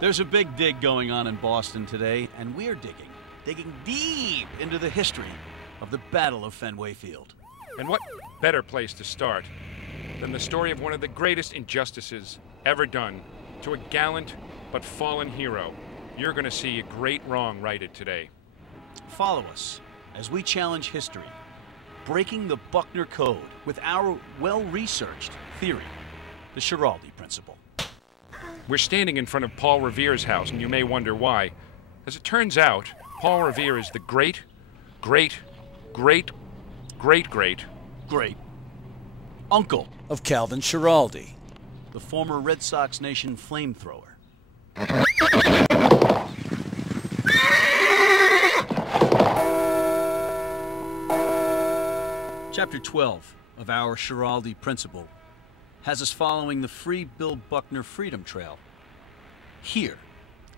There's a big dig going on in Boston today, and we're digging deep into the history of the Battle of Fenway Field. And what better place to start than the story of one of the greatest injustices ever done to a gallant but fallen hero. You're going to see a great wrong righted today. Follow us as we challenge history, breaking the Buckner Code with our well-researched theory, the Schiraldi Principle. We're standing in front of Paul Revere's house, and you may wonder why. As it turns out, Paul Revere is the great uncle of Calvin Schiraldi, the former Red Sox Nation flamethrower. Chapter 12 of our Schiraldi Principle has us following the free Bill Buckner Freedom Trail here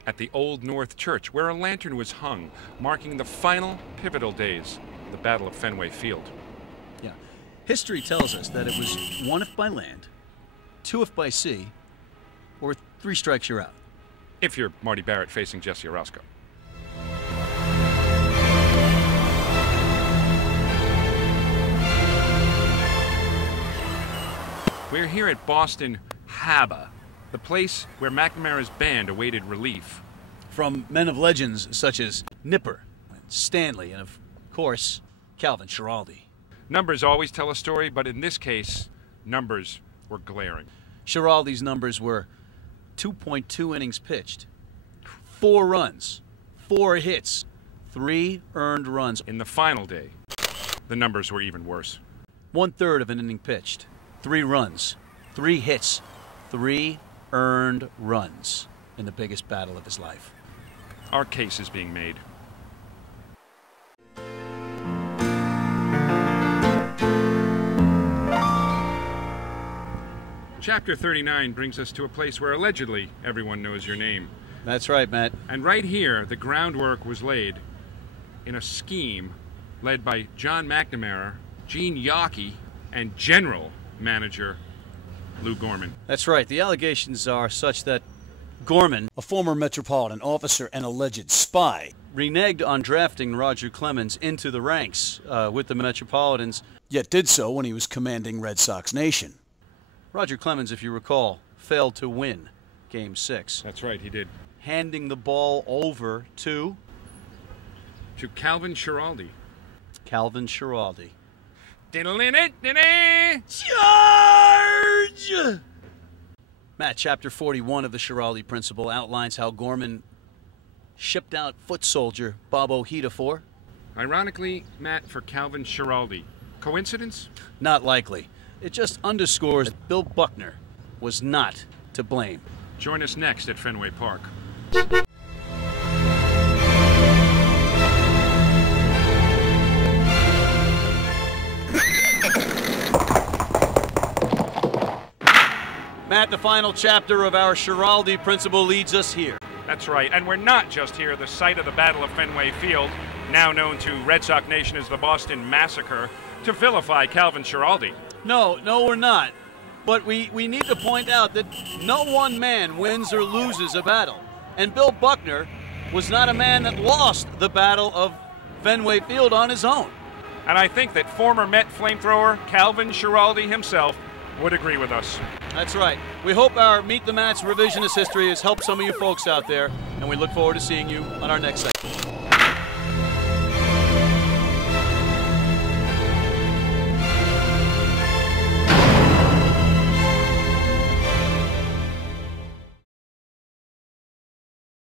at the Old North Church, where a lantern was hung, marking the final pivotal days of the Battle of Fenway Field. Yeah. History tells us that it was 1 if by land, 2 if by sea, or 3 strikes you're out. If you're Marty Barrett facing Jesse Orozco. We're here at Boston Harbor, the place where McNamara's band awaited relief. From men of legends such as Nipper, and Stanley, and of course, Calvin Schiraldi. Numbers always tell a story, but in this case, numbers were glaring. Schiraldi's numbers were 2.2 innings pitched, 4 runs, 4 hits, 3 earned runs. In the final day, the numbers were even worse. 1/3 of an inning pitched, 3 runs, 3 hits, 3 earned runs in the biggest battle of his life. Our case is being made. Chapter 39 brings us to a place where allegedly everyone knows your name. That's right, Matt. And right here, the groundwork was laid in a scheme led by John McNamara, Gene Yockey, and General Manager Lou Gorman. That's right. The allegations are such that Gorman, a former Metropolitan officer and alleged spy, reneged on drafting Roger Clemens into the ranks with the Metropolitans, yet did so when he was commanding Red Sox Nation. Roger Clemens, if you recall, failed to win Game 6. That's right, he did. Handing the ball over to Calvin Schiraldi. Calvin Schiraldi. Charge! Matt, Chapter 41 of the Schiraldi Principle outlines how Gorman shipped out foot soldier Bob Ojeda for. Ironically, Matt, for Calvin Schiraldi. Coincidence? Not likely. It just underscores that Bill Buckner was not to blame. Join us next at Fenway Park. Matt, the final chapter of our Schiraldi Principle leads us here. That's right, and we're not just here, the site of the Battle of Fenway Field, now known to Red Sox Nation as the Boston Massacre, to vilify Calvin Schiraldi. No, we're not. But we need to point out that no one man wins or loses a battle. And Bill Buckner was not a man that lost the Battle of Fenway Field on his own. And I think that former Met flamethrower Calvin Schiraldi himself would agree with us. That's right. We hope our Meet the Mats revisionist history has helped some of you folks out there, and we look forward to seeing you on our next segment.